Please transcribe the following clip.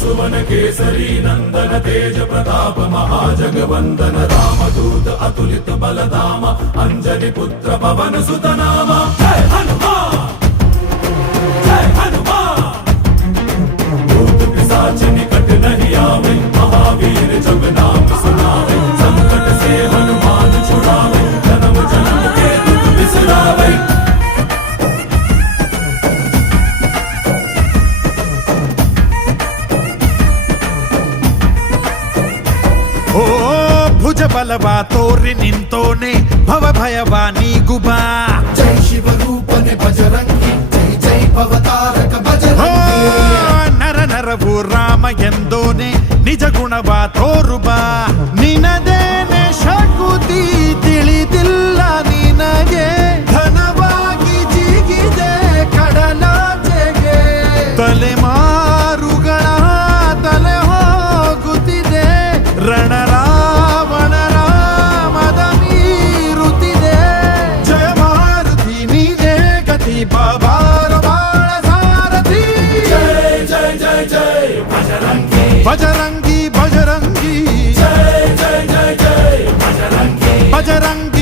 सुवन केसरी नंदन तेज प्रताप महाजगवंदन रामदूत अतुलित बलधाम अंजनी पुत्र पवन सुत नाम जय हनुमान जय हनुमान। भूत पिशाच निकट नहीं आवे महावीर जब नाम सुनावे संकट से हनुमान छुड़ावे जन्म जन्म के दुख बिसरावे। ಓ ಭುಜ ಬಲವಾ ತೋರಿ ನಿಂತೋನೆ ಭವ ಭಯವಾ ನೀಗುಬಾ ಜೈ ಶಿವ ರೂಪನೆ ಬಜರಂಗಿ ಜೈ ಜೈ ಭವತಾರಕ ಬಜರಂಗಿ ನರ ನರವು ರಾಮ ಎಂದೋನೆ ನಿಜ ಗುಣವಾ ತೋರುಬಾ ನಿನದೇನೆ ಶಕುತಿ ತಿಳಿದಿಲ್ಲ ನಿನಗೆ ಘನವಾಗಿ ಜಿಗಿದೆ ಕಡಲಾಚೆಗೆ ತಲೆಮಾರುಗಳ ತಲೆ ಹೋಗುತ್ತಿದೆ ರಣರಾವಣರ ಮದ ಮೀರುತ್ತಿದೆ ಜಯ ಮಾರುತಿ ನೀನೇ ಗತಿ ಬಾಬಾರ ಬಾಳ ಸಾರಥಿ जय जय जय जय बजरंगी ಬಜರಂಗಿ ಬಜರಂಗಿ जय जय जय जय बजरंगी ಬಜರಂಗಿ